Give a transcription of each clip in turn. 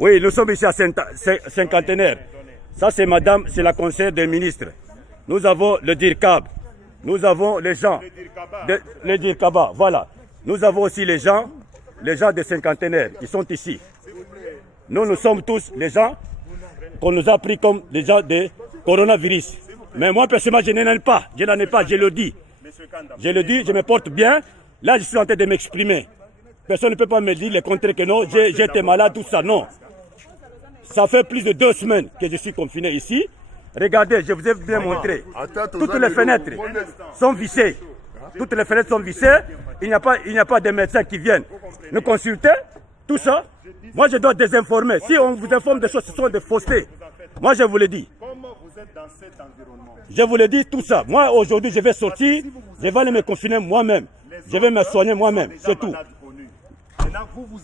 Oui, nous sommes ici à Cinquantenaire. Ça, c'est madame, c'est la conseillère des ministres. Nous avons le DIRCAB. Nous avons les gens. Le DIRCABA, voilà. Nous avons aussi les gens de Cinquantenaire qui sont ici. Nous sommes tous les gens qu'on nous a pris comme les gens de coronavirus. Mais moi, personnellement, je n'en ai pas. Je n'en ai pas, je le dis. Je le dis, je me porte bien. Là, je suis en train de m'exprimer. Personne ne peut pas me dire le contraire que non, j'étais malade, tout ça, non. Ça fait plus de 2 semaines que je suis confiné ici. Regardez, je vous ai bien montré. Toutes les fenêtres sont vissées. Toutes les fenêtres sont vissées. Il n'y a pas de médecins qui viennent nous consulter. Tout ça. Moi, je dois désinformer. Si on vous informe des choses, ce sont des faussetés. Moi, je vous le dis. Comment vous êtes dans cet environnement? Je vous le dis, tout ça. Moi, aujourd'hui, je vais sortir. Je vais aller me confiner moi-même. Je vais me soigner moi-même. C'est tout.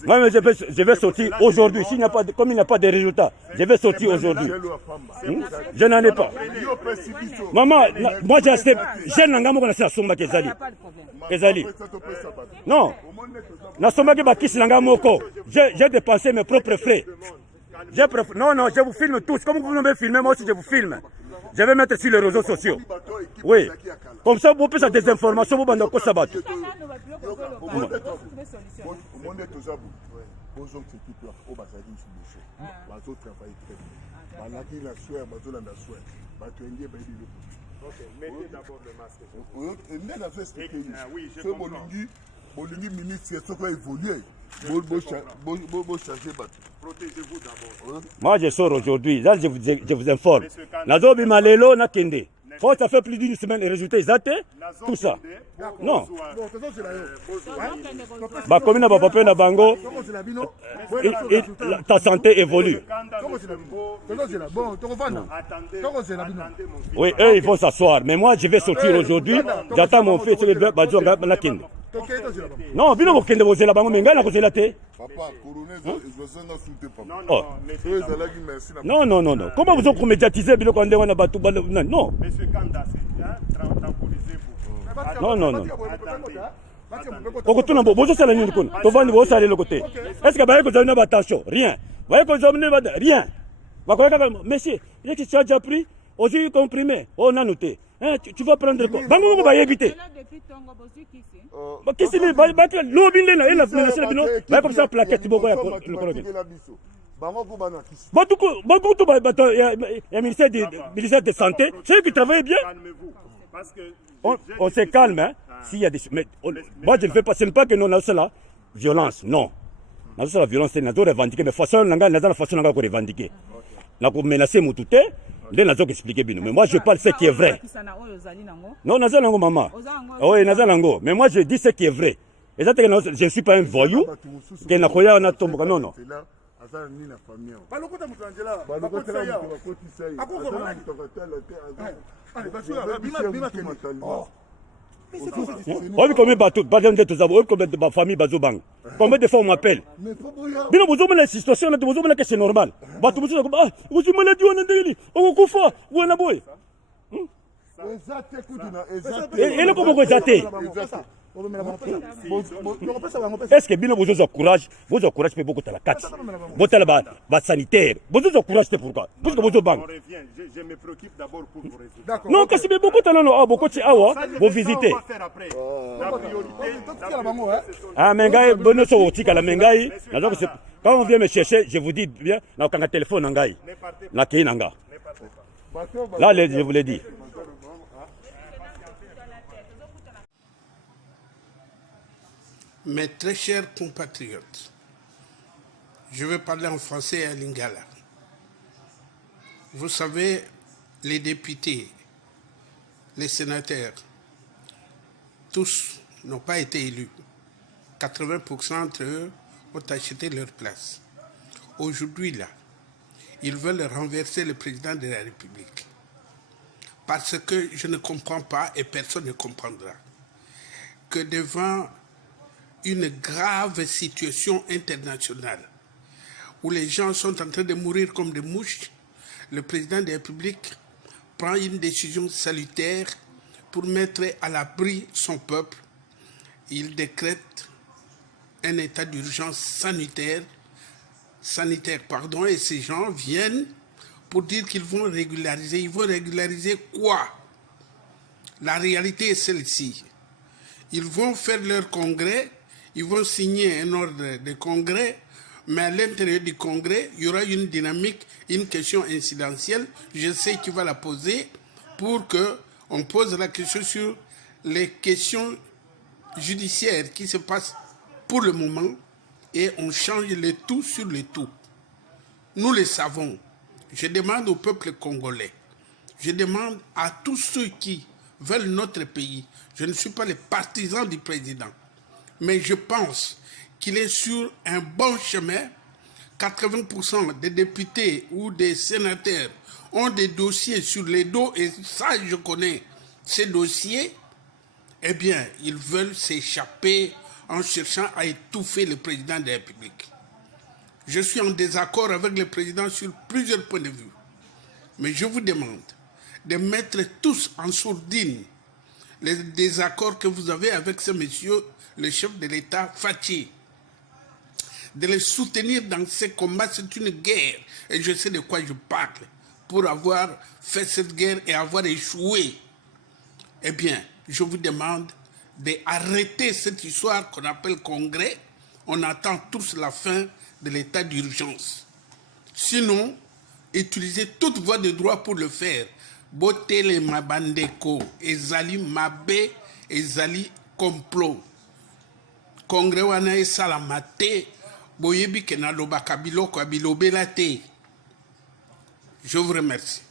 Moi, je vais sortir aujourd'hui. Comme il n'y a pas de résultats, je vais sortir aujourd'hui. Je n'en ai pas. Maman, moi j'ai acheté. J'ai un engagement qu'on a acheté à Somba Kezali. Non. Na Somba j'ai dépensé mes propres frais. Non, je vous filme tous. Comme vous me filmez, moi aussi je vous filme. Je vais mettre sur les réseaux sociaux. Oui. Comme ça, vous pouvez des informations, vous bandez quoi ça va. Mettez d'abord le masque. Oui, je comprends. Protégez-vous d'abord. Moi, je sors aujourd'hui. Là, je vous informe. Nazobi Malelo Nakende. Ça fait plus d'une semaine, les résultats, ils attendent tout ça. Non. Ta santé évolue. Oui, eux, ils vont s'asseoir. Mais moi, je vais sortir aujourd'hui. J'attends mon fils. Non, bino bokende bozela bango menga na kozela te. Papa, Non. Comment vous avez médiatisé bino quand on a battu non. Monsieur Kanda, tranquillisez-vous. Non. Okotuna bozo sala nini kuna? Tovani bozo sala le côté. Est-ce que baye ko donner attention? Rien. Baye ko donner rien. Bakoyaka monsieur, il que tu as déjà pris aussi comprimé. On a noté. Hein, tu vas prendre quoi? Bango ko baye éviter. Qu'est-ce que c'est? L'obine là, il a menacé bino. Baye comme ça plaquette boko ya le colonel. Il y a ministère de santé, ceux qui travaillent bien. On se calme, hein. S'il y a des... moi, je ne fais pas, ce n'est pas que nous avons la violence, non. Nous avons la violence, nous avons revendiqué, mais façon, nous avons la façon de revendiquer. Nous avons menacé Moutouté, nous avons expliqué, mais moi, je parle ce qui est vrai. Non, nous avons maman. Oui, nous avons, mais moi, je dis ce qui est vrai. Et ça, je ne suis pas un voyou, que nous avons non, non. Combien de famille bazobang? Combien de fois on m'appelle? Bino vous avez la situation là, vous avez que c'est normal. Batu vous avez maladie on est on kufa, vous na boy. Et le comment vous êtes? Est-ce que bien vous avez courage? Vous avez courage pour beaucoup de la carte. Vous avez la sanitaire. Vous avez courage pourquoi? Parce que vous avez banque. Je me préoccupe d'abord pour vos résultats. Non, qu'est-ce que beaucoup de talents, beaucoup de awa, vous visitez. La priorité. Ah, mengaï, bonne chose à la mengaï. Quand on vient me chercher, je vous dis bien, là, quand on a téléphone, nangaï. La Kénanga. Là, je vous l'ai dit. Mes très chers compatriotes, je vais parler en français et en lingala. Vous savez, les députés, les sénateurs, tous n'ont pas été élus. 80% d'entre eux ont acheté leur place. Aujourd'hui, là, ils veulent renverser le président de la République. Parce que je ne comprends pas, et personne ne comprendra, que devant une grave situation internationale où les gens sont en train de mourir comme des mouches, le président de la République prend une décision salutaire pour mettre à l'abri son peuple. Il décrète un état d'urgence sanitaire sanitaire, pardon, et ces gens viennent pour dire qu'ils vont régulariser. Ils vont régulariser quoi? La réalité est celle-ci. Ils vont faire leur congrès, ils vont signer un ordre de congrès, mais à l'intérieur du congrès, il y aura une dynamique, une question incidentielle. Je sais qui va la poser pour qu'on pose la question sur les questions judiciaires qui se passent pour le moment et on change le tout sur le tout. Nous le savons. Je demande au peuple congolais, je demande à tous ceux qui veulent notre pays, je ne suis pas le partisan du président, mais je pense qu'il est sur un bon chemin. 80% des députés ou des sénateurs ont des dossiers sur les dos, et ça, je connais ces dossiers. Eh bien, ils veulent s'échapper en cherchant à étouffer le président de la République. Je suis en désaccord avec le président sur plusieurs points de vue. Mais je vous demande de mettre tous en sourdine les désaccords que vous avez avec ce monsieur, le chef de l'État, Fathi. De les soutenir dans ces combats, c'est une guerre. Et je sais de quoi je parle. Pour avoir fait cette guerre et avoir échoué, eh bien, je vous demande d'arrêter cette histoire qu'on appelle congrès. On attend tous la fin de l'état d'urgence. Sinon, utilisez toute voie de droit pour le faire. Botele mabandeko, ezali mabe, ezali complot. Congrès wana esala te, boyebi ke nalobaka biloko ya bilobela te. Je vous remercie.